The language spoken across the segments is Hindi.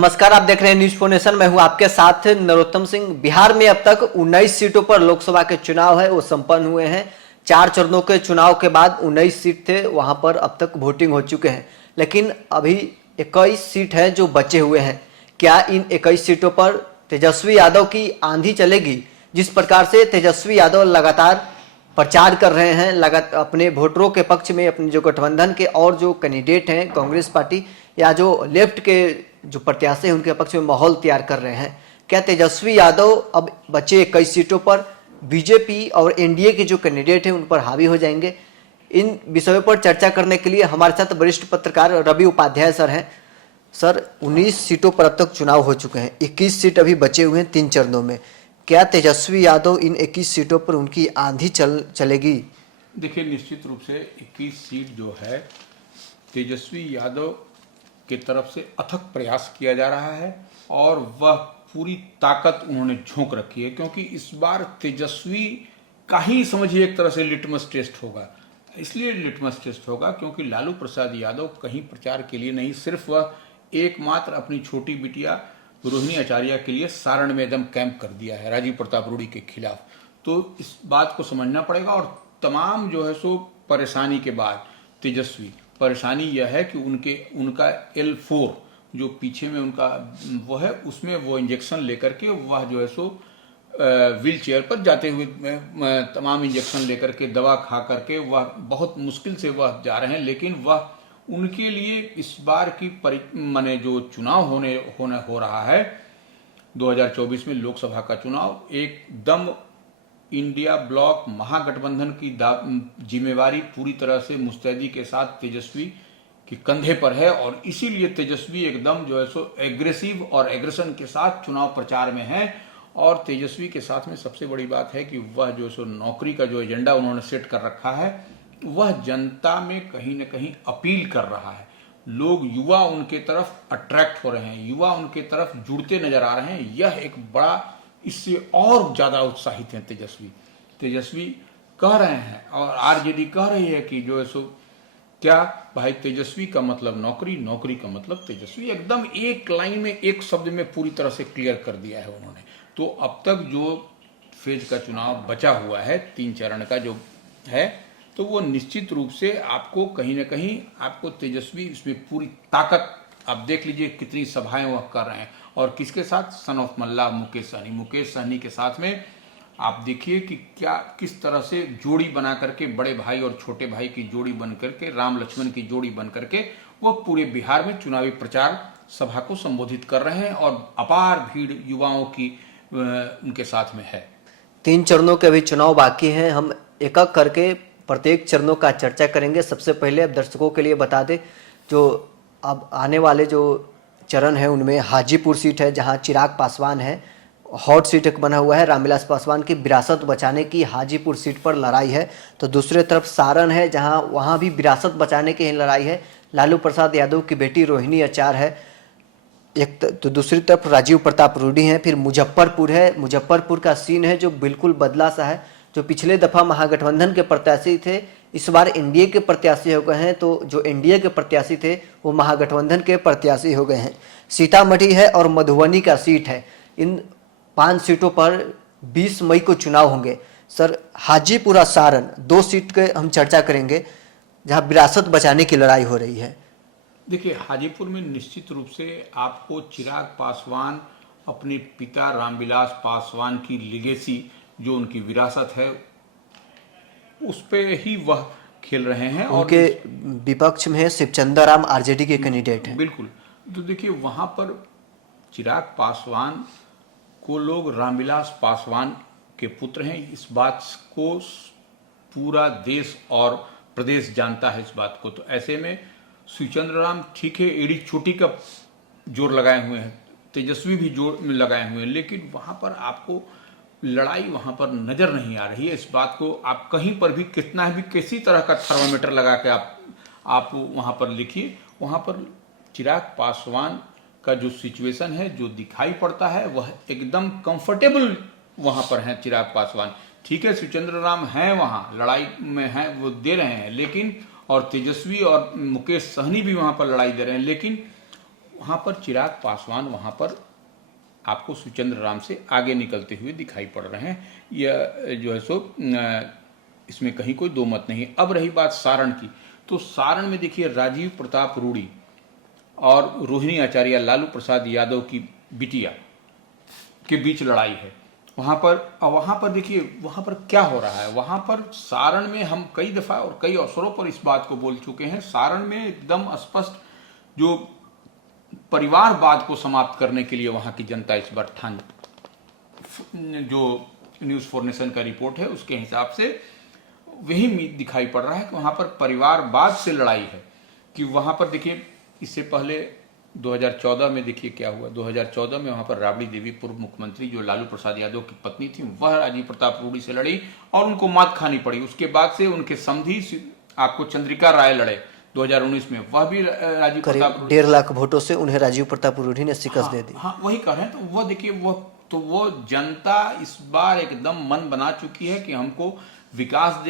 नमस्कार, आप देख रहे हैं न्यूज 4 नेशन। मैं हूं आपके साथ नरोत्तम सिंह। बिहार में अब तक 19 सीटों पर लोकसभा के चुनाव है वो संपन्न हुए हैं। 4 चरणों के चुनाव के बाद 19 सीट थे, वहां पर अब तक वोटिंग हो चुके हैं, लेकिन अभी 21 सीट हैं जो बचे हुए हैं। क्या इन 21 सीटों पर तेजस्वी यादव की आंधी चलेगी? जिस प्रकार से तेजस्वी यादव लगातार प्रचार कर रहे हैं, लगातार अपने वोटरों के पक्ष में, अपने जो गठबंधन के और जो कैंडिडेट हैं कांग्रेस पार्टी या जो लेफ्ट के जो प्रत्याशी हैं उनके पक्ष में माहौल तैयार कर रहे हैं। क्या तेजस्वी यादव अब बचे 21 सीटों पर बीजेपी और एनडीए के जो कैंडिडेट हैं उन पर हावी हो जाएंगे? इन विषयों पर चर्चा करने के लिए हमारे साथ वरिष्ठ पत्रकार रवि उपाध्याय सर हैं। सर, 19 सीटों पर अब तक चुनाव हो चुके हैं, 21 सीट अभी बचे हुए हैं 3 चरणों में। क्या तेजस्वी यादव इन 21 सीटों पर उनकी आंधी चलेगी? देखिए, निश्चित रूप से 21 सीट जो है तेजस्वी यादव की तरफ से अथक प्रयास किया जा रहा है और वह पूरी ताकत उन्होंने झोंक रखी है, क्योंकि इस बार तेजस्वी का ही समझिए एक तरह से लिटमस टेस्ट होगा। इसलिए लिटमस टेस्ट होगा क्योंकि लालू प्रसाद यादव कहीं प्रचार के लिए नहीं, सिर्फ वह एकमात्र अपनी छोटी बिटिया रोहिणी आचार्य के लिए सारण में एकदम कैंप कर दिया है राजीव प्रताप रूडी के खिलाफ। तो इस बात को समझना पड़ेगा। और तमाम जो है सो परेशानी के बाद तेजस्वी, परेशानी यह है कि उनका L4 जो पीछे में उनका वो है, उसमें वो इंजेक्शन लेकर के वह जो है सो व्हील चेयर पर जाते हुए तमाम इंजेक्शन लेकर के दवा खा करके वह बहुत मुश्किल से वह जा रहे हैं। लेकिन वह उनके लिए इस बार की माने जो चुनाव हो रहा है 2024 में लोकसभा का चुनाव, एकदम इंडिया ब्लॉक महागठबंधन की जिम्मेवारी पूरी तरह से मुस्तैदी के साथ तेजस्वी के कंधे पर है। और इसीलिए तेजस्वी एकदम जो है सो एग्रेसिव और एग्रेशन के साथ चुनाव प्रचार में है। और तेजस्वी के साथ में सबसे बड़ी बात है कि वह जो सो नौकरी का जो एजेंडा उन्होंने सेट कर रखा है, वह जनता में कहीं न कहीं अपील कर रहा है। लोग, युवा उनके तरफ अट्रैक्ट हो रहे हैं, युवा उनके तरफ जुड़ते नजर आ रहे हैं। यह एक बड़ा, इससे और ज्यादा उत्साहित हैं तेजस्वी कह रहे हैं और आरजेडी कह रही है कि जो है सो क्या भाई, तेजस्वी का मतलब नौकरी, नौकरी का मतलब तेजस्वी। एकदम एक लाइन में, एक शब्द में पूरी तरह से क्लियर कर दिया है उन्होंने। तो अब तक जो फेज का चुनाव बचा हुआ है, 3 चरण का जो है, तो वो निश्चित रूप से आपको कहीं ना कहीं आपको तेजस्वी इसमें पूरी ताकत, आप देख लीजिए कितनी सभाएं वह कर रहे हैं। और किसके साथ? सन ऑफ मल्ला मुकेश सहनी के साथ में आप देखिए कि क्या किस तरह से जोड़ी बना करके, बड़े भाई और छोटे भाई की जोड़ी बन करके, राम लक्ष्मण की जोड़ी बन करके वो पूरे बिहार में चुनावी प्रचार सभा को संबोधित कर रहे हैं। और अपार भीड़ युवाओं की उनके साथ में है। 3 चरणों के अभी चुनाव बाकी हैं। हम एक एक करके प्रत्येक चरणों का चर्चा करेंगे। सबसे पहले अब दर्शकों के लिए बता दें, जो अब आने वाले जो चरण है उनमें हाजीपुर सीट है जहां चिराग पासवान है, हॉट सीट एक बना हुआ है। रामविलास पासवान की विरासत बचाने की हाजीपुर सीट पर लड़ाई है। तो दूसरी तरफ सारण है जहां वहां भी विरासत बचाने की लड़ाई है। लालू प्रसाद यादव की बेटी रोहिणी आचार्य है एक, तो दूसरी तरफ राजीव प्रताप रूडी हैं। फिर मुजफ्फरपुर है, मुजफ्फरपुर का सीन है जो बिल्कुल बदला सा है। जो पिछले दफा महागठबंधन के प्रत्याशी थे, इस बार एनडीए के प्रत्याशी हो गए हैं। तो जो एनडीए के प्रत्याशी थे वो महागठबंधन के प्रत्याशी हो गए हैं। सीतामढ़ी है और मधुबनी का सीट है। इन 5 सीटों पर 20 मई को चुनाव होंगे। सर, हाजीपुर और सारण 2 सीट के हम चर्चा करेंगे जहां विरासत बचाने की लड़ाई हो रही है। देखिए, हाजीपुर में निश्चित रूप से आपको चिराग पासवान अपने पिता रामविलास पासवान की लिगेसी, जो उनकी विरासत है, उस पे ही वह खेल रहे हैं। उनके विपक्ष में शिवचंद्र राम आरजेडी के कैंडिडेट हैं। बिल्कुल। तो देखिए, वहां पर चिराग पासवान को लोग रामविलास पासवान के पुत्र हैं, इस बात को पूरा देश और प्रदेश जानता है इस बात को। तो ऐसे में शिवचंद्र राम ठीक है, एड़ी चोटी का जोर लगाए हुए हैं, तेजस्वी भी जोर लगाए हुए हैं, लेकिन वहां पर आपको लड़ाई वहां पर नजर नहीं आ रही है। इस बात को आप कहीं पर भी कितना भी किसी तरह का थर्मामीटर लगा के आप वहां पर लिखिए, वहां पर चिराग पासवान का जो सिचुएशन है, जो दिखाई पड़ता है, वह एकदम कंफर्टेबल वहां पर है चिराग पासवान। ठीक है, शिवचंद्र राम हैं वहां लड़ाई में हैं, वो दे रहे हैं, लेकिन और तेजस्वी और मुकेश सहनी भी वहां पर लड़ाई दे रहे हैं, लेकिन वहाँ पर चिराग पासवान वहाँ पर आपको सुचंद्र राम से आगे निकलते हुए दिखाई पड़ रहे हैं। यह जो है सो इसमें कहीं कोई दो मत नहीं। अब रही बात सारण की, तो सारण में देखिए राजीव प्रताप रूडी और रोहिणी आचार्य लालू प्रसाद यादव की बिटिया के बीच लड़ाई है वहाँ पर देखिए वहाँ पर क्या हो रहा है। वहाँ पर सारण में हम कई दफ़ा और कई अवसरों पर इस बात को बोल चुके हैं, सारण में एकदम स्पष्ट जो परिवारवाद को समाप्त करने के लिए वहाँ की जनता इस बार ठान, जो न्यूज़ फॉर नेशन का रिपोर्ट है उसके हिसाब से वही दिखाई पड़ रहा है कि वहाँ पर परिवारवाद से लड़ाई है। कि वहाँ पर देखिए इससे पहले 2014 में देखिए क्या हुआ। 2014 में वहाँ पर राबड़ी देवी पूर्व मुख्यमंत्री जो लालू प्रसाद यादव की पत्नी थी, वह राजीव प्रताप रूडी से लड़ी और उनको मात खानी पड़ी। उसके बाद से उनके समधी आपको चंद्रिका राय लड़े 2019 में, वह भी राजीव प्रताप 1.5 लाख वोटों से उन्हें राजीव प्रताप रूडी ने शिकस्त दे दी। हाँ वही कह रहे हैं। तो वह देखिए वो जनता इस बार एकदम मन बना चुकी है कि हमको विकास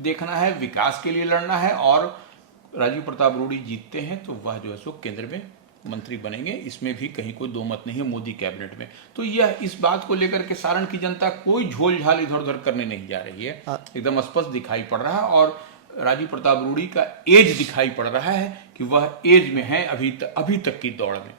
देखना है, विकास के लिए लड़ना है, और राजीव प्रताप रूडी जीतते हैं तो वह जो है सो केंद्र में मंत्री बनेंगे। इसमें भी कहीं कोई दो मत नहीं है मोदी कैबिनेट में। तो यह इस बात को लेकर के सारण की जनता कोई झोल झाल इधर उधर करने नहीं जा रही है, एकदम स्पष्ट दिखाई पड़ रहा है। और राजीव प्रताप रूडी का एज दिखाई पड़ रहा है कि वह एज में है अभी तक की दौड़ में।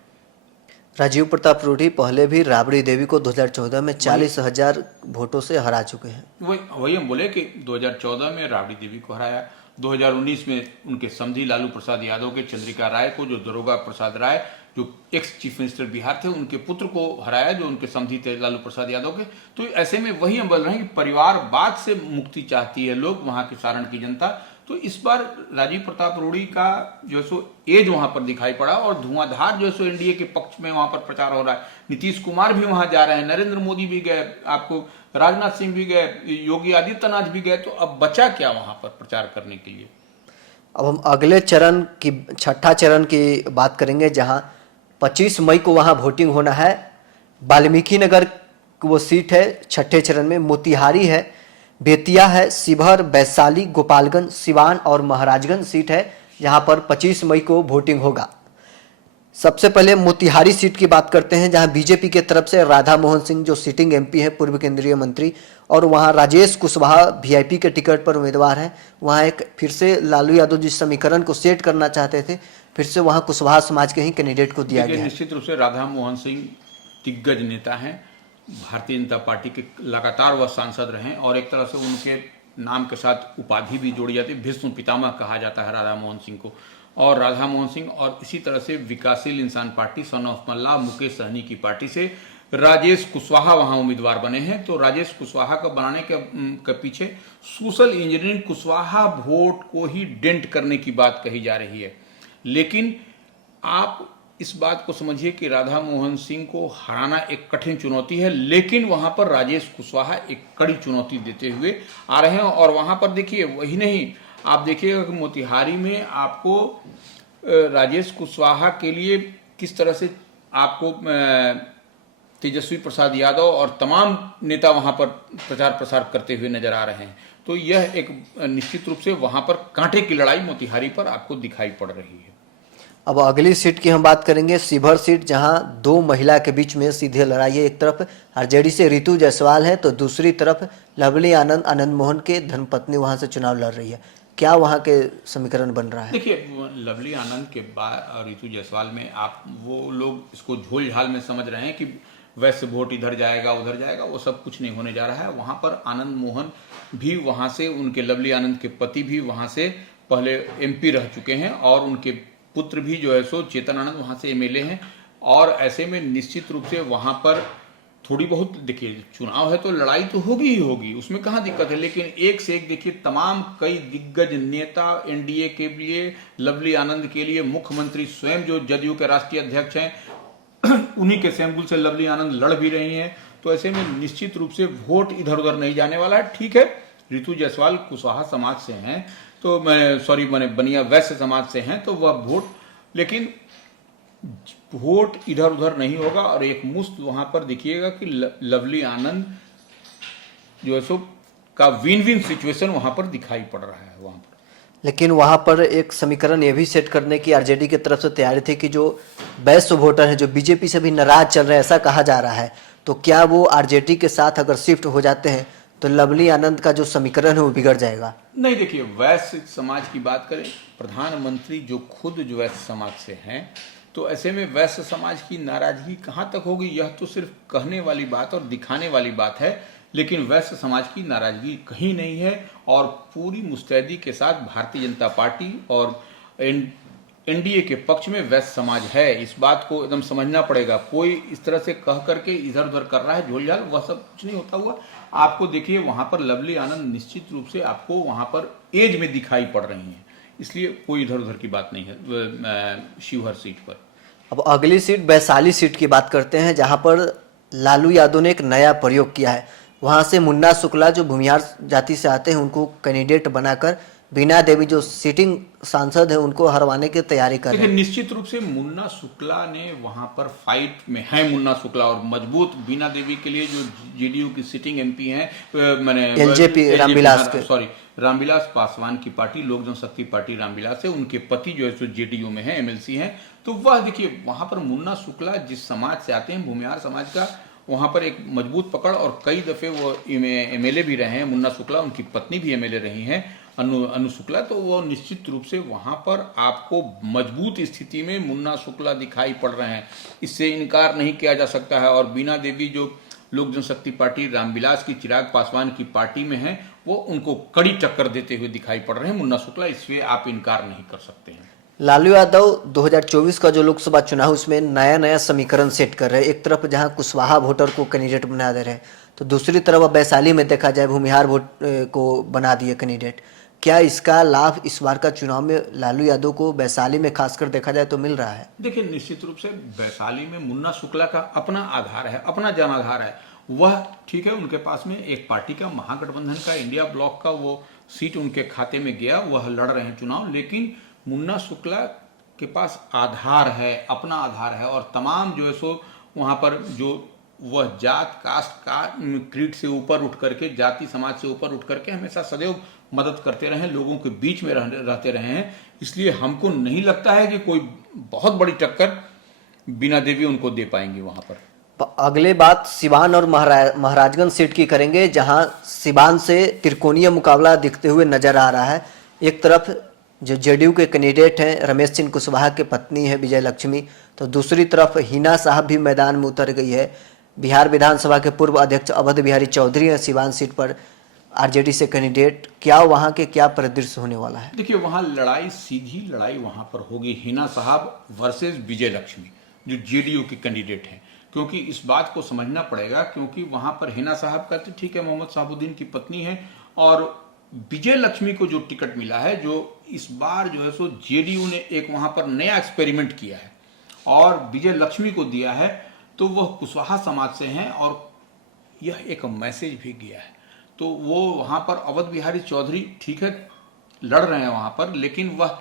राजीव प्रताप रूडी पहले भी राबड़ी देवी को 2014 में 40,000 वोटों से हरा चुके हैं। वही हम बोले कि 2014 में राबड़ी देवी को हराया, 2019 में उनके समधी लालू प्रसाद यादव के चंद्रिका राय को, जो दरोगा प्रसाद राय जो एक्स चीफ मिनिस्टर बिहार थे, उनके पुत्र को हराया जो उनके समधी थे लालू प्रसाद यादव के। तो ऐसे में वही हम बोल रहे हैं कि परिवारवाद से मुक्ति चाहती है लोग, वहां की सारण की जनता। तो इस बार राजीव प्रताप रूडी का जो है सो एज वहां पर दिखाई पड़ा और धुआंधार जो है सो एनडीए के पक्ष में वहां पर प्रचार हो रहा है। नीतीश कुमार भी वहां जा रहे हैं, नरेंद्र मोदी भी गए, आपको राजनाथ सिंह भी गए, योगी आदित्यनाथ भी गए। तो अब बचा क्या वहां पर प्रचार करने के लिए। अब हम अगले चरण की, छठा चरण की बात करेंगे, जहां 25 मई को वहां वोटिंग होना है। वाल्मीकि नगर वो सीट है छठे चरण में, मोतिहारी है, बेतिया है, शिवहर, वैशाली, गोपालगंज, सिवान और महाराजगंज सीट है, जहां पर 25 मई को वोटिंग होगा। सबसे पहले मोतिहारी सीट की बात करते हैं, जहां बीजेपी के तरफ से राधा मोहन सिंह जो सिटिंग एमपी है, पूर्व केंद्रीय मंत्री, और वहां राजेश कुशवाहा वीआईपी के टिकट पर उम्मीदवार हैं। वहां एक फिर से लालू यादव जिस समीकरण को सेट करना चाहते थे, फिर से वहां कुशवाहा समाज के ही कैंडिडेट को दिया गया। निश्चित रूप से राधा मोहन सिंह दिग्गज नेता हैं, भारतीय जनता पार्टी के लगातार वह सांसद रहे और एक तरह से उनके नाम के साथ उपाधि भी जोड़ी जाती है, भीष्म पितामह कहा जाता है राधा मोहन सिंह को। और राधा मोहन सिंह और इसी तरह से विकासशील इंसान पार्टी सन ऑफ मल्ला मुकेश सहनी की पार्टी से राजेश कुशवाहा वहां उम्मीदवार बने हैं। तो राजेश कुशवाहा को बनाने के पीछे सोशल इंजीनियरिंग कुशवाहा वोट को ही डेंट करने की बात कही जा रही है। लेकिन आप इस बात को समझिए कि राधा मोहन सिंह को हराना एक कठिन चुनौती है, लेकिन वहां पर राजेश कुशवाहा एक कड़ी चुनौती देते हुए आ रहे हैं। और वहां पर देखिए वही नहीं, आप देखिएगा कि मोतिहारी में आपको राजेश कुशवाहा के लिए किस तरह से आपको तेजस्वी प्रसाद यादव और तमाम नेता वहां पर प्रचार प्रसार करते हुए नजर आ रहे हैं। तो यह एक निश्चित रूप से वहां पर कांटे की लड़ाई मोतिहारी पर आपको दिखाई पड़ रही है। अब अगली सीट की हम बात करेंगे, शिवहर सीट, जहां दो महिला के बीच में सीधे लड़ाई है। एक तरफ आरजेडी से रितु जायसवाल है, तो दूसरी तरफ लवली आनंद मोहन के धर्मपत्नी वहां से चुनाव लड़ रही है। क्या वहां के समीकरण बन रहा है? देखिए लवली आनंद के बाद रितु जायसवाल में आप वो लोग इसको झोल झाल में समझ रहे हैं कि वैसे वोट इधर जाएगा उधर जाएगा, वो सब कुछ नहीं होने जा रहा है। वहां पर आनंद मोहन भी वहां से, उनके लवली आनंद के पति भी वहां से पहले एमपी रह चुके हैं और उनके पुत्र भी जो है सो चेतन आनंद वहां से एमएलए हैं। और ऐसे में निश्चित रूप से वहां पर थोड़ी बहुत, देखिए चुनाव है तो लड़ाई तो होगी ही होगी, उसमें कहाँ दिक्कत है। लेकिन एक से एक देखिए तमाम कई दिग्गज नेता एनडीए के लिए, लवली आनंद के लिए मुख्यमंत्री स्वयं जो जदयू के राष्ट्रीय अध्यक्ष हैं उन्हीं के सैंपल से लवली आनंद लड़ भी रही हैं। तो ऐसे में निश्चित रूप से वोट इधर उधर नहीं जाने वाला है। ठीक है, रितु जायसवाल कुशवाहा समाज से हैं, तो मैंने बनिया वैश्य समाज से हैं, तो वह वोट, लेकिन वोट इधर उधर नहीं होगा। और एक मुश्त वहां पर देखिएगा कि लवली आनंद जो है सो का विन विन सिचुएशन वहां पर दिखाई पड़ रहा है। वहां पर लेकिन वहां पर एक समीकरण ये भी सेट करने की आरजेडी की तरफ से तैयारी थी कि जो वैश्य वोटर हैं जो बीजेपी से भी नाराज चल रहे हैं, ऐसा कहा जा रहा है, तो क्या वो आरजेडी के साथ अगर शिफ्ट हो जाते हैं तो लवली आनंद का जो समीकरण है वो बिगड़ जाएगा? नहीं, देखिए, वैश्य समाज की बात करें, प्रधानमंत्री जो खुद जो वैश्य समाज से हैं, तो ऐसे में वैश्य समाज की नाराजगी कहाँ तक होगी, यह तो सिर्फ कहने वाली बात और दिखाने वाली बात है। लेकिन वैश्य समाज की नाराजगी कहीं नहीं है और पूरी मुस्तैदी के साथ भारतीय जनता पार्टी और एनडीए के पक्ष में वैश्य समाज है। इस बात को एकदम समझना पड़ेगा। कोई इस तरह से कह करके इधर उधर कर रहा है झोलझाल, वह सब कुछ नहीं होता हुआ। आपको देखिए वहां पर लवली आनंद निश्चित रूप से आपको वहां पर एज में दिखाई पड़ रही हैं, इसलिए कोई इधर उधर की बात नहीं है शिवहर सीट पर। अब अगली सीट वैशाली सीट की बात करते हैं, जहां पर लालू यादव ने एक नया प्रयोग किया है। वहां से मुन्ना शुक्ला जो भूमिहार जाति से आते हैं उनको कैंडिडेट बनाकर बीना देवी जो सिटिंग सांसद है उनको हरवाने की तैयारी कर रहे देखिए, हैं। निश्चित रूप से मुन्ना शुक्ला ने वहां पर फाइट में है, मुन्ना शुक्ला और मजबूत बीना देवी के लिए जो जेडीयू की सिटिंग एमपी हैं, मैंने एलजेपी रामविलास के, सॉरी रामविलास पासवान की पार्टी, लोक जनशक्ति पार्टी रामविलास है, उनके पति जो है सो जेडीयू में है, एमएलसी हैं। तो वह देखिए वहां पर मुन्ना शुक्ला जिस समाज से आते हैं, भूमिहार समाज का, वहां पर एक मजबूत पकड़, और कई दफे वो एमएलए भी रहे हैं मुन्ना शुक्ला, उनकी पत्नी भी एमएलए रही हैं अनु शुक्ला। तो वो निश्चित रूप से वहां पर आपको मजबूत स्थिति में मुन्ना शुक्ला दिखाई पड़ रहे हैं, इससे इनकार नहीं किया जा सकता है। और बीना देवी जो लोक जनशक्ति पार्टी रामविलास की, चिराग पासवान की पार्टी में है, वो उनको कड़ी टक्कर देते हुए दिखाई पड़ रहे हैं मुन्ना शुक्ला, इससे आप इनकार नहीं कर सकते हैं। लालू यादव 2024 का जो लोकसभा चुनाव उसमें नया नया समीकरण सेट कर रहे हैं। एक तरफ जहां कुशवाहा वोटर को कैंडिडेट बना दे रहे हैं, तो दूसरी तरफ अब वैशाली में देखा जाए भूमिहार वोट को बना दिए कैंडिडेट। क्या इसका लाभ इस बार का चुनाव में लालू यादव को वैशाली में खासकर देखा जाए तो मिल रहा है? देखिए, निश्चित रूप से वैशाली में मुन्ना शुक्ला का अपना आधार है, अपना जनाधार है। वह ठीक है, उनके पास में एक पार्टी का, महागठबंधन का, इंडिया ब्लॉक का वो सीट उनके खाते में गया, वह लड़ रहे हैं चुनाव। लेकिन मुन्ना शुक्ला के पास आधार है, अपना आधार है, और तमाम जो है सो वहाँ पर जो वह जात कास्ट का क्रीड से ऊपर उठ करके, जाति समाज से ऊपर उठ करके हमेशा सदैव मदद करते रहे, लोगों के बीच में रहते रहे हैं। इसलिए हमको नहीं लगता है कि कोई बहुत बड़ी टक्कर बीना देवी उनको दे पाएंगे वहां पर। अगले बात सिवान और महाराजगंज सीट की करेंगे, जहां सिवान से त्रिकोणीय मुकाबला दिखते हुए नजर आ रहा है। एक तरफ जो जेडीयू के कैंडिडेट हैं रमेश सिंह कुशवाहा के पत्नी है विजय लक्ष्मी, तो दूसरी तरफ हिना साहब भी मैदान में उतर गई है। बिहार विधानसभा के पूर्व अध्यक्ष अवध बिहारी चौधरी हैं सिवान सीट पर आरजेडी से कैंडिडेट। क्या वहां के क्या परिदृश्य होने वाला है? देखिए, वहां लड़ाई, सीधी लड़ाई वहां पर होगी, हिना साहब वर्सेस विजय लक्ष्मी जो जेडीयू के कैंडिडेट हैं। क्योंकि इस बात को समझना पड़ेगा, क्योंकि वहां पर हिना साहब का तो ठीक है, मोहम्मद साहबुद्दीन की पत्नी है, और विजय लक्ष्मी को जो टिकट मिला है, जो इस बार जो है सो जेडीयू ने एक वहां पर नया एक्सपेरिमेंट किया है और विजय लक्ष्मी को दिया है, तो वह कुशवाहा समाज से हैं और यह एक मैसेज भी गया है। तो वो वहां पर अवध बिहारी चौधरी ठीक है लड़ रहे हैं वहां पर, लेकिन वह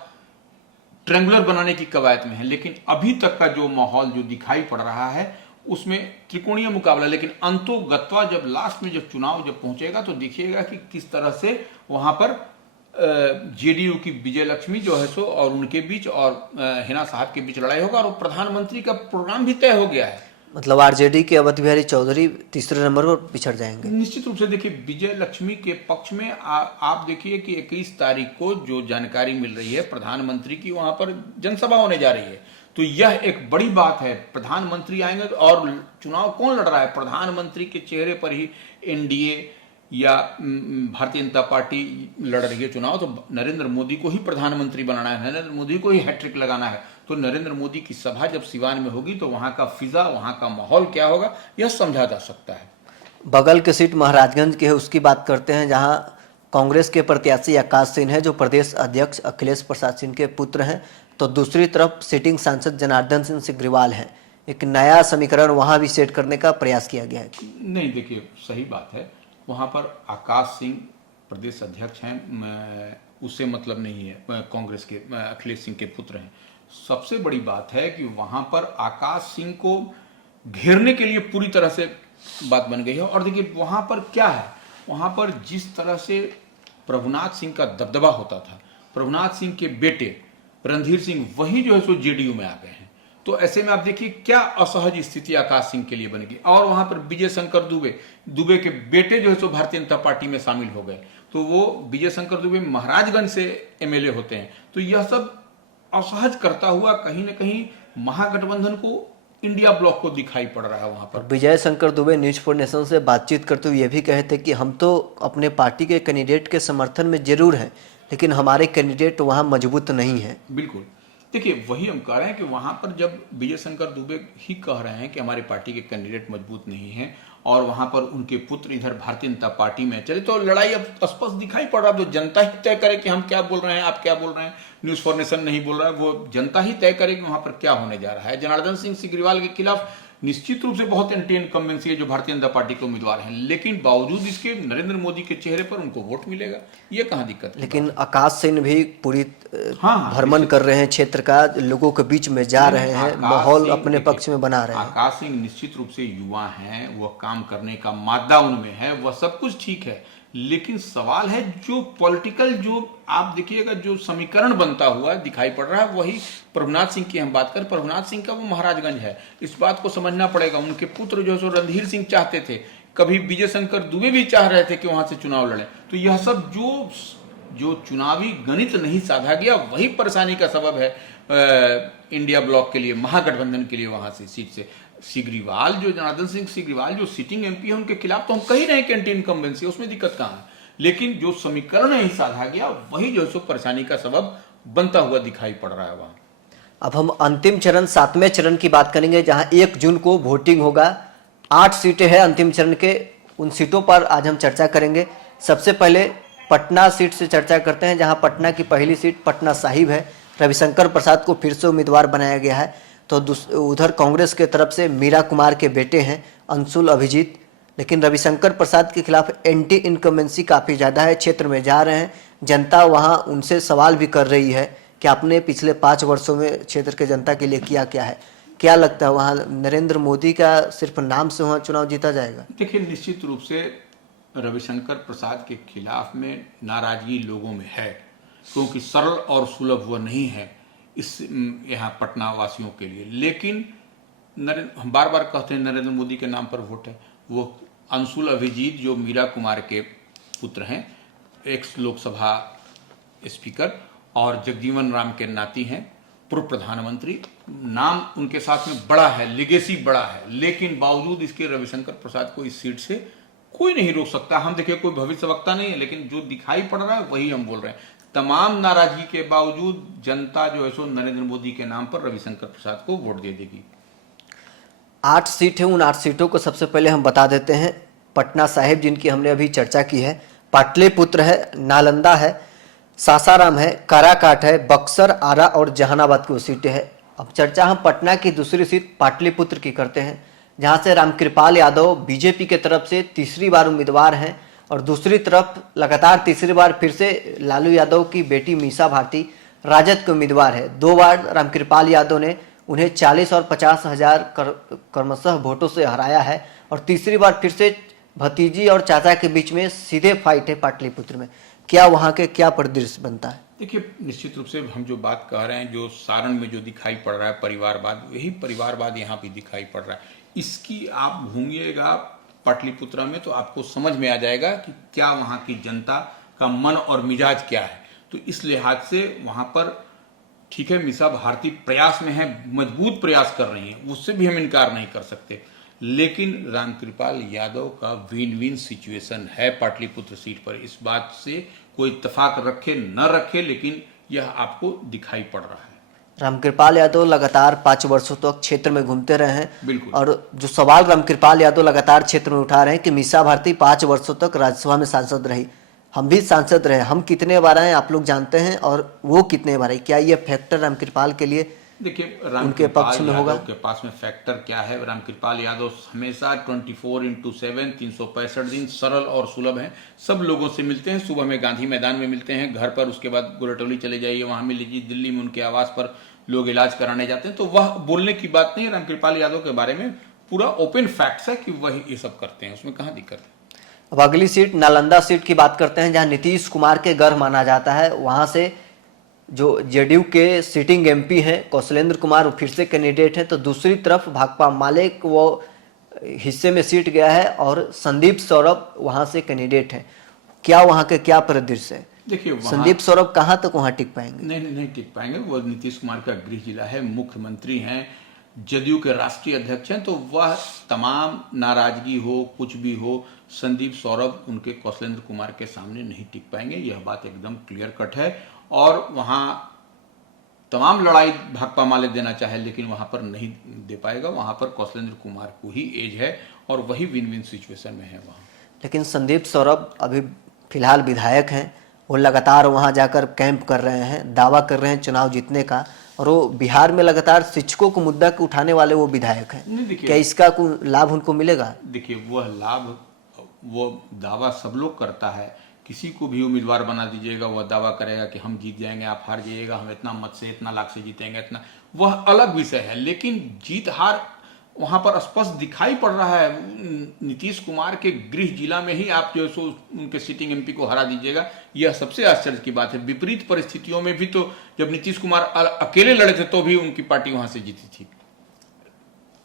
ट्रेंगुलर बनाने की कवायद में है। लेकिन अभी तक का जो माहौल जो दिखाई पड़ रहा है उसमें त्रिकोणीय मुकाबला, लेकिन अंतोगत्वा जब लास्ट में जब चुनाव जब पहुंचेगा तो देखिएगा कि किस तरह से वहां पर जेडीयू की विजय लक्ष्मी जो है सो और उनके बीच और हिना साहब के बीच लड़ाई होगा, और प्रधानमंत्री का प्रोग्राम भी तय हो गया है। मतलब आरजेडी के अवध बिहारी चौधरी तीसरे नंबर पर पिछड़ जाएंगे। निश्चित रूप से देखिए, विजय लक्ष्मी के पक्ष में आप देखिए कि 21 तारीख को जो जानकारी मिल रही है प्रधानमंत्री की, वहां पर जनसभा होने जा रही है। तो यह एक बड़ी बात है, प्रधानमंत्री आएंगे और चुनाव कौन लड़ रहा है, प्रधानमंत्री के चेहरे पर ही एनडीए या भारतीय जनता पार्टी लड़ रही है चुनाव। तो नरेंद्र मोदी को ही प्रधानमंत्री बनाना है, नरेंद्र मोदी को ही हैट्रिक लगाना है। तो नरेंद्र मोदी की सभा जब सिवान में होगी तो वहां का फिजा, वहां का माहौल क्या होगा, यह समझा जा सकता है। बगल की सीट महाराजगंज की है, उसकी बात करते हैं, जहां कांग्रेस के प्रत्याशी आकाश सिंह है जो प्रदेश अध्यक्ष अखिलेश प्रसाद सिंह के पुत्र हैं, तो दूसरी तरफ सिटिंग सांसद जनार्दन सिंह सिग्रीवाल हैं। एक नया समीकरण वहां भी सेट करने का प्रयास किया गया है। नहीं, देखिए सही बात है, वहां पर आकाश सिंह प्रदेश अध्यक्ष हैं, उससे मतलब नहीं है, कांग्रेस के अखिलेश सिंह के पुत्र हैं। सबसे बड़ी बात है कि वहां पर आकाश सिंह को घेरने के लिए पूरी तरह से बात बन गई है। और देखिए वहां पर क्या है, वहां पर जिस तरह से प्रभुनाथ सिंह का दबदबा होता था, प्रभुनाथ सिंह के बेटे रणधीर सिंह वही जो है सो जेडीयू में आ गए हैं। तो ऐसे में आप देखिए क्या असहज स्थिति आकाश सिंह के लिए बनेगी। और वहां पर विजय शंकर दुबे के बेटे जो है सो भारतीय जनता पार्टी में शामिल हो गए, तो वो विजय शंकर दुबे महाराजगंज से एमएलए होते हैं। तो यह सब असहज करता हुआ कहीं ना कहीं महागठबंधन को, इंडिया ब्लॉक को दिखाई पड़ रहा है वहां पर। Vijay Shankar Dubey News for Nation से बातचीत करते हुए ये भी कहे थे कि हम तो अपने पार्टी के कैंडिडेट के समर्थन में जरूर हैं, लेकिन हमारे कैंडिडेट वहाँ मजबूत नहीं है। बिल्कुल, देखिए वही हम कह रहे हैं कि वहां पर जब विजय शंकर दुबे ही कह रहे हैं कि हमारी पार्टी के कैंडिडेट मजबूत नहीं हैं और वहां पर उनके पुत्र इधर भारतीय जनता पार्टी में चले, तो लड़ाई अब स्पष्ट दिखाई पड़ रहा है। तो जनता ही तय करे कि हम क्या बोल रहे हैं, आप क्या बोल रहे हैं। न्यूज फॉर नेशन नहीं बोल रहा है, वो जनता ही तय करे कि वहां पर क्या होने जा रहा है। जनार्दन सिंह सिग्रीवाल के खिलाफ निश्चित रूप से बहुत एंटी इनकम्बेंसी है जो भारतीय जनता पार्टी के उम्मीदवार हैं, लेकिन बावजूद इसके नरेंद्र मोदी के चेहरे पर उनको वोट मिलेगा, ये कहाँ दिक्कत है। लेकिन आकाश सिंह भी पूरी हाँ, भ्रमण कर रहे हैं क्षेत्र का, लोगों के बीच में जा रहे हैं, माहौल अपने पक्ष में बना रहे हैं। आकाश सिंह निश्चित रूप से युवा हैं, वह काम करने का मादा उनमें है, वह सब कुछ ठीक है, लेकिन सवाल है जो पॉलिटिकल, जो आप देखिएगा जो समीकरण बनता हुआ दिखाई पड़ रहा है, वही प्रभुनाथ सिंह की हम बात करें, प्रभुनाथ सिंह का वो महाराजगंज है, इस बात को समझना पड़ेगा। उनके पुत्र जो है सो रणधीर सिंह चाहते थे, कभी विजय शंकर दुबे भी चाह रहे थे कि वहां से चुनाव लड़े। तो यह सब जो चुनावी गणित नहीं साधा गया, वही परेशानी का सबब है इंडिया ब्लॉक के लिए, महागठबंधन के लिए। वहां से सीट से सिग्रीवाल, जो जनार्दन सिंह सिग्रीवाल जो सिटिंग एमपी है, उनके खिलाफ तो हम कह ही रहे हैं कि एंटी इनकम्बेंसी, उसमें दिक्कत कहाँ है, लेकिन जो समीकरण नहीं साधा गया वही जो है सो परेशानी का सबब बनता हुआ दिखाई पड़ रहा है वहां। अब हम अंतिम चरण, 7वें चरण की बात करेंगे, जहां 1 जून को वोटिंग होगा। 8 सीटें हैं अंतिम चरण के, उन सीटों पर आज हम चर्चा करेंगे। सबसे पहले पटना सीट से चर्चा करते हैं, जहां पटना की पहली सीट पटना साहिब है। रविशंकर प्रसाद को फिर से उम्मीदवार बनाया गया है। तो उधर कांग्रेस के तरफ से मीरा कुमार के बेटे हैं अंशुल अभिजीत, लेकिन रविशंकर प्रसाद के खिलाफ एंटी इनकम्बेंसी काफ़ी ज़्यादा है। क्षेत्र में जा रहे हैं, जनता वहां उनसे सवाल भी कर रही है कि आपने पिछले 5 वर्षों में क्षेत्र के जनता के लिए किया क्या है। क्या लगता है वहाँ नरेंद्र मोदी का सिर्फ नाम से वहाँ चुनाव जीता जाएगा? देखिए निश्चित रूप से रविशंकर प्रसाद के खिलाफ में नाराजगी लोगों में है, क्योंकि सरल और सुलभ वह नहीं है इस यहाँ पटना वासियों के लिए। लेकिन हम बार बार कहते हैं नरेंद्र मोदी के नाम पर वोट है। वो अंशुल अभिजीत जो मीरा कुमार के पुत्र हैं, एक्स लोकसभा स्पीकर, और जगजीवन राम के नाती हैं, पूर्व प्रधानमंत्री, नाम उनके साथ में बड़ा है, लिगेसी बड़ा है, लेकिन बावजूद इसके रविशंकर प्रसाद को इस सीट से कोई नहीं रोक सकता। हम देखिए कोई भविष्यवक्ता नहीं है, लेकिन जो दिखाई पड़ रहा है वही हम बोल रहे हैं। तमाम नाराजगी के बावजूद जनता जो है सो नरेंद्र मोदी के नाम पर रविशंकर प्रसाद को वोट दे देगी। 8 सीट है, उन 8 सीटों को सबसे पहले हम बता देते हैं। पटना साहिब जिनकी हमने अभी चर्चा की है, पाटलिपुत्र है, नालंदा है, सासाराम है, काराकाट है, बक्सर, आरा और जहानाबाद की वो सीटें हैं। अब चर्चा हम पटना की दूसरी सीट पाटलिपुत्र की करते हैं, जहां से रामकृपाल यादव बीजेपी के तरफ से तीसरी बार उम्मीदवार हैं, और दूसरी तरफ लगातार तीसरी बार फिर से लालू यादव की बेटी मीसा भारती राजद के उम्मीदवार है। 2 बार रामकृपाल यादव ने उन्हें 40 और 50 हजार क्रमशः वोटों से हराया है, और तीसरी बार फिर से भतीजी और चाचा के बीच में सीधे फाइट है पाटलिपुत्र में। क्या वहाँ के क्या परिदृश्य बनता है? देखिए निश्चित रूप से हम जो बात कह रहे हैं, जो सारण में जो दिखाई पड़ रहा है परिवारवाद, वही परिवारवाद यहाँ भी दिखाई पड़ रहा है। इसकी आप घूमिएगा पाटलिपुत्रा में तो आपको समझ में आ जाएगा कि क्या वहाँ की जनता का मन और मिजाज क्या है। तो इस लिहाज से वहाँ पर ठीक है, मीसा भारती प्रयास में है, मजबूत प्रयास कर रही हैं, उससे भी हम इनकार नहीं कर सकते, लेकिन रामकृपाल यादव का विन विन सिचुएशन है पाटलिपुत्र सीट पर। इस बात से कोई इत्तेफाक रखे न रखे, लेकिन यह आपको दिखाई पड़ रहा है। रामकृपाल यादव लगातार 5 वर्षों तक क्षेत्र में घूमते रहे हैं। बिल्कुल। और जो सवाल रामकृपाल यादव लगातार क्षेत्र में उठा रहे हैं कि मीसा भारती 5 वर्षों तक राज्यसभा में सांसद रही, हम भी सांसद रहे, हम कितने बार आए आप लोग जानते हैं, और वो कितने बार आए। क्या ये फैक्टर रामकृपाल के लिए देखिए उनके पक्ष में होगा? के पास में फैक्टर क्या है, रामकृपाल यादव हमेशा 24/7 365 दिन सरल और सुलभ हैं, सब लोगों से मिलते हैं। सुबह में गांधी मैदान में मिलते हैं, घर पर, उसके बाद गोरेटोली चले जाइए, वहां मिल लीजिए, दिल्ली में उनके आवास पर लोग इलाज कराने जाते हैं। तो वह बोलने की बात नहीं है, रामकृपाल यादव के बारे में पूरा ओपन फैक्ट्स है कि वह ये सब करते हैं, उसमें कहाँ दिक्कत है। अब अगली सीट नालंदा सीट की बात करते हैं, जहां नीतीश कुमार के घर माना जाता है। वहां से जो जेडीयू के सिटिंग एमपी हैं कौशलेंद्र कुमार, वो फिर से कैंडिडेट हैं, तो दूसरी तरफ भाकपा माले वो हिस्से में सीट गया है और संदीप सौरभ वहां से कैंडिडेट हैं। क्या वहां के क्या परिदृश्य है? देखिए संदीप सौरभ कहां तक वहां टिक पाएंगे? नहीं टिक पाएंगे। वो नीतीश कुमार का गृह जिला है, मुख्यमंत्री हैं, जदयू के राष्ट्रीय अध्यक्ष हैं, तो वह तमाम नाराजगी हो कुछ भी हो, संदीप सौरभ उनके कौशलेंद्र कुमार के सामने नहीं टिक पाएंगे। यह बात एकदम क्लियर कट है। और वहां तमाम लड़ाई भाकपा माले देना चाहे लेकिन वहां पर नहीं दे पाएगा। वहां पर कौशलेंद्र कुमार को ही एज है और वही विन विन सिचुएशन में है वहां। लेकिन संदीप सौरभ अभी फिलहाल विधायक हैं, वो लगातार वहां जाकर कैंप कर रहे हैं, दावा कर रहे हैं चुनाव जीतने का, और वो बिहार में लगातार शिक्षकों को मुद्दा को उठाने वाले वो विधायक हैं। क्या इसका कोई लाभ उनको मिलेगा? देखिए वह लाभ, वो दावा सब लोग करता है। किसी को भी उम्मीदवार बना दीजिएगा, वह दावा करेगा कि हम जीत जाएंगे, आप हार जाइएगा, हम इतना मत से इतना लाख से जीतेंगे, इतना, वह अलग विषय है। लेकिन जीत हार वहां पर स्पष्ट दिखाई पड़ रहा है। नीतीश कुमार के गृह जिला में ही आप जो सो उनके सिटिंग एमपी को हरा दीजिएगा, यह सबसे आश्चर्य की बात है। विपरीत परिस्थितियों में भी तो जब नीतीश कुमार अकेले लड़े थे तो भी उनकी पार्टी वहां से जीती थी।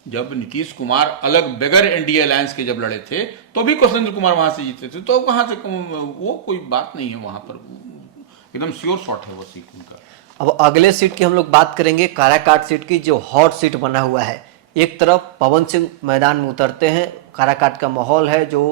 जब नीतीश कुमार अलग बगैर एनडीए अलायंस के जब लड़े थे तो भी कौशलेंद्र कुमार वहां से जीते थे। तो वहां से वो कोई बात नहीं है, वहां पर एकदम श्योर शॉट है वो सीट उनका। अब अगले सीट की हम लोग बात करेंगे, काराकाट सीट की, जो हॉट सीट बना हुआ है। एक तरफ पवन सिंह मैदान में उतरते हैं, काराकाट का माहौल है जो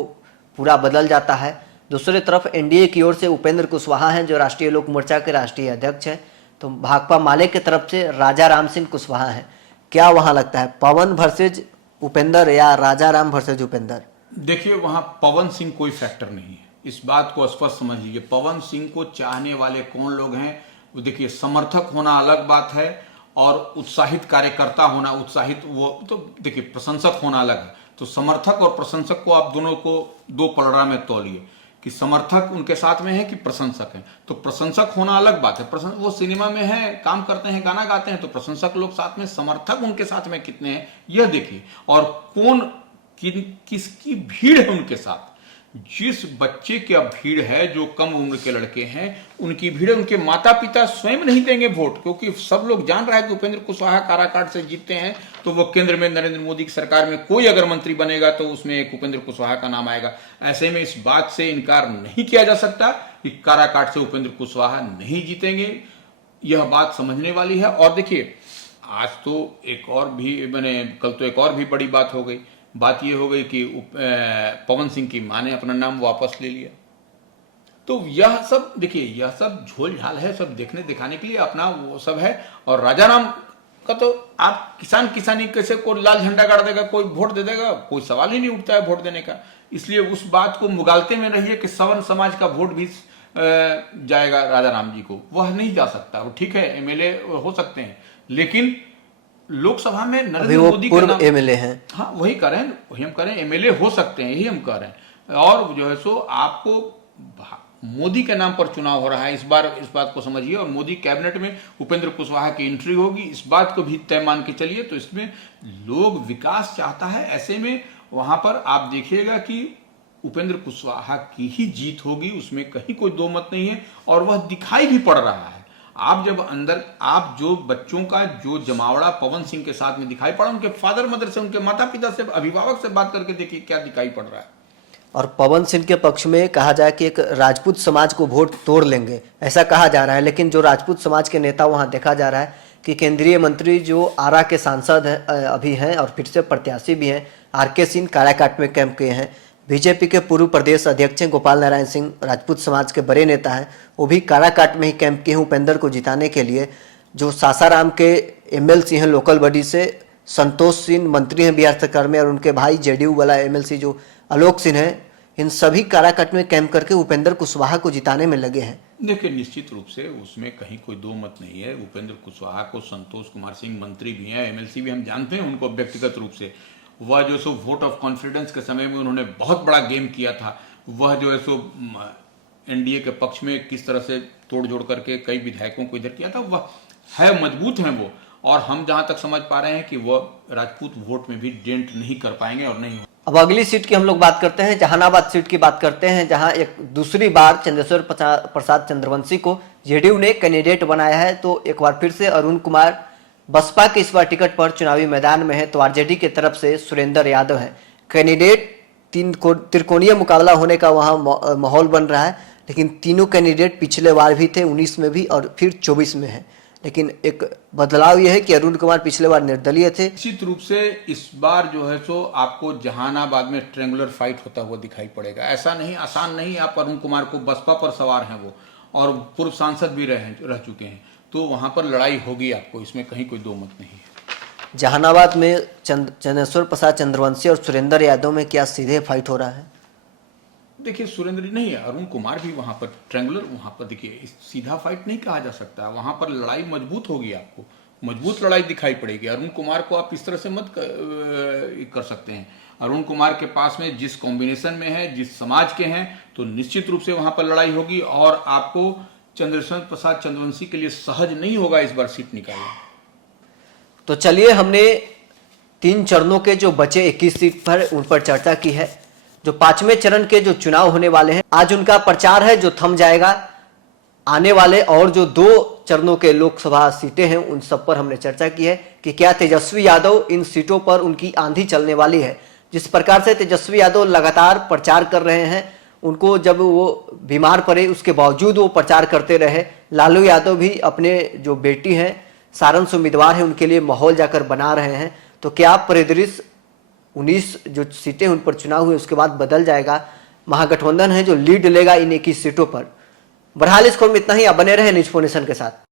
पूरा बदल जाता है। दूसरी तरफ एनडीए की ओर से उपेंद्र कुशवाहा हैं जो राष्ट्रीय लोक मोर्चा के राष्ट्रीय अध्यक्ष हैं, तो भाकपा माले की तरफ से राजा राम सिंह कुशवाहा हैं। क्या वहां लगता है पवन वर्सेज उपेंद्र या राजा राम वर्सेज उपेंद्र? देखिए वहां पवन सिंह कोई फैक्टर नहीं है, इस बात को स्पष्ट समझ लीजिए। पवन सिंह को चाहने वाले कौन लोग हैं? वो देखिए, समर्थक होना अलग बात है और उत्साहित कार्यकर्ता होना, उत्साहित वो तो देखिए, प्रशंसक होना अलग है। तो समर्थक और प्रशंसक को आप दोनों को दो पलड़ा में तौलिए कि समर्थक उनके साथ में है कि प्रशंसक है। तो प्रशंसक होना अलग बात है, वो सिनेमा में है, काम करते हैं, गाना गाते हैं, तो प्रशंसक लोग साथ में, समर्थक उनके साथ में कितने हैं यह देखिए। और कौन किसकी भीड़ है उनके साथ। जिस बच्चे की भीड़ है, जो कम उम्र के लड़के हैं, उनकी भीड़ है। उनके माता पिता स्वयं नहीं देंगे वोट, क्योंकि सब लोग जान रहा है कि उपेंद्र कुशवाहा काराकाट से जीतते हैं तो वो केंद्र में नरेंद्र मोदी की सरकार में कोई अगर मंत्री बनेगा तो उसमें एक उपेंद्र कुशवाहा का नाम आएगा। ऐसे में इस बात से इनकार नहीं किया जा सकता कि काराकाट से उपेंद्र कुशवाहा नहीं जीतेंगे। यह बात समझने वाली है। और देखिए, आज तो एक और भी कल तो एक और भी बड़ी बात हो गई। बात यह हो गई कि पवन सिंह की मां ने अपना नाम वापस ले लिया। तो यह सब देखिए, यह सब झोल झाल है, सब देखने दिखाने के लिए अपना वो सब है। और राजा राम का तो आप किसानी कैसे को लाल झंडा गाड़ देगा, कोई वोट दे देगा, कोई सवाल ही नहीं उठता है वोट देने का। इसलिए उस बात को मुगालते में रहिए कि सवर्ण समाज का वोट भी जाएगा राजा राम जी को, वह नहीं जा सकता। वो ठीक है, एमएलए हो सकते हैं, लेकिन लोकसभा में नरेंद्र मोदी के नाम एमएलए हैं। हाँ, वही कह रहे हैं, वही हम कह रहे हैं, एमएलए हो सकते हैं, यही हम कह रहे हैं। और जो है सो आपको मोदी के नाम पर चुनाव हो रहा है इस बार, इस बात को समझिए। और मोदी कैबिनेट में उपेंद्र कुशवाहा की एंट्री होगी, इस बात को भी तय मान के चलिए। तो इसमें लोग विकास चाहता है। ऐसे में वहां पर आप देखिएगा कि उपेंद्र कुशवाहा की ही जीत होगी, उसमें कहीं कोई दो मत नहीं है। और वह दिखाई भी पड़ रहा है। आप जब अंदर, आप जो बच्चों का जो जमावड़ा पवन सिंह के साथ में दिखाई पड़ा, उनके फादर मदर से, उनके माता पिता से, अभिभावक से बात करके देखिए क्या दिखाई पड़ रहा है। और पवन सिंह के पक्ष में कहा जाए कि एक राजपूत समाज को वोट तोड़ लेंगे, ऐसा कहा जा रहा है। लेकिन जो राजपूत समाज के नेता वहां देखा जा रहा है कि केंद्रीय मंत्री जो आरा के सांसद हैं अभी हैं और फिर से प्रत्याशी भी हैं, आरके सिंह काराकाट में कैंप किए हैं। बीजेपी के पूर्व प्रदेश अध्यक्ष गोपाल नारायण सिंह राजपूत समाज के बड़े नेता हैं, वो भी काराकाट में ही कैंप किए हैं उपेंद्र को जिताने के लिए। जो सासाराम के एमएलसी हैं लोकल बॉडी से, संतोष सिंह मंत्री हैं बिहार सरकार में, और उनके भाई जेडीयू वाला एमएलसी जो आलोक सिंह हैं, इन सभी काराकाट में कैंप करके उपेंद्र कुशवाहा को जिताने में लगे हैं। देखिए, निश्चित रूप से उसमें कहीं कोई दो मत नहीं है। उपेंद्र कुशवाहा को संतोष कुमार सिंह मंत्री भी हैं, एमएलसी भी, हम जानते हैं उनको व्यक्तिगत रूप से। वह जो सो वोट ऑफ कॉन्फिडेंस के समय में उन्होंने बहुत बड़ा गेम किया था। वह जो है सो एनडीए के पक्ष में किस तरह से तोड़ जोड़ करके कई विधायकों को इधर किया था, वह है, मजबूत हैं वो। और हम जहां तक समझ पा रहे हैं कि वह राजपूत वोट में भी डेंट नहीं कर पाएंगे और नहीं अब अगली सीट की हम लोग बात करते हैं, जहानाबाद सीट की बात करते हैं, जहां एक दूसरी बार चंद्रेश्वर प्रसाद चंद्रवंशी को जेडीयू ने कैंडिडेट बनाया है। तो एक बार फिर से अरुण कुमार बसपा के इस बार टिकट पर चुनावी मैदान में है, तो आरजेडी की तरफ से सुरेंद्र यादव है कैंडिडेट। त्रिकोणीय मुकाबला होने का वहां माहौल बन रहा है, लेकिन तीनों कैंडिडेट पिछले बार भी थे, 19 में भी और फिर 24 में है। लेकिन एक बदलाव यह है कि अरुण कुमार पिछले बार निर्दलीय थे। निश्चित रूप से इस बार जो है सो आपको जहानाबाद में ट्रेंगुलर फाइट होता हुआ दिखाई पड़ेगा। ऐसा नहीं, आसान नहीं। आप अरुण कुमार को, बसपा पर सवार हैं वो, और पूर्व सांसद भी रह चुके हैं, तो वहां पर लड़ाई होगी आपको, इसमें कहीं कोई दो मत नहीं है। जहानाबाद में चंद्रेश्वर प्रसाद चंद्रवंशी और सुरेंद्र यादव में क्या सीधे फाइट हो रहा है? देखिए, सुरेंद्र नहीं है, अरुण कुमार भी वहां पर ट्रेंगुलर, वहां पर देखिए सीधा फाइट नहीं कहा जा सकता। वहां पर लड़ाई मजबूत होगी, आपको मजबूत लड़ाई दिखाई पड़ेगी। अरुण कुमार को आप इस तरह से मत कर सकते हैं। अरुण कुमार के पास में जिस कॉम्बिनेशन में है, जिस समाज के हैं, तो निश्चित रूप से वहां पर लड़ाई होगी और आपको चंद्रेश्वर प्रसाद चंद्रवंशी के लिए सहज नहीं होगा इस बार सीट निकालना। तो चलिए, हमने 3 चरणों के जो बचे 21 सीट पर उन पर चर्चा की है। जो 5वें चरण के जो चुनाव होने वाले हैं, आज उनका प्रचार है जो थम जाएगा। आने वाले और जो 2 चरणों के लोकसभा सीटें हैं उन सब पर हमने चर्चा की है कि क्या तेजस्वी यादव इन सीटों पर उनकी आंधी चलने वाली है। जिस प्रकार से तेजस्वी यादव लगातार प्रचार कर रहे हैं, उनको जब वो बीमार पड़े उसके बावजूद वो प्रचार करते रहे। लालू यादव भी अपने जो बेटी हैं, सारण से उम्मीदवार हैं, उनके लिए माहौल जाकर बना रहे हैं। तो क्या परिदृश्य 19 जो सीटें उन पर चुनाव हुए उसके बाद बदल जाएगा? महागठबंधन है जो लीड लेगा इन 21 सीटों पर। बहरहाल इस खबर में इतना ही। आप बने रहे न्यूज़4नेशन के साथ।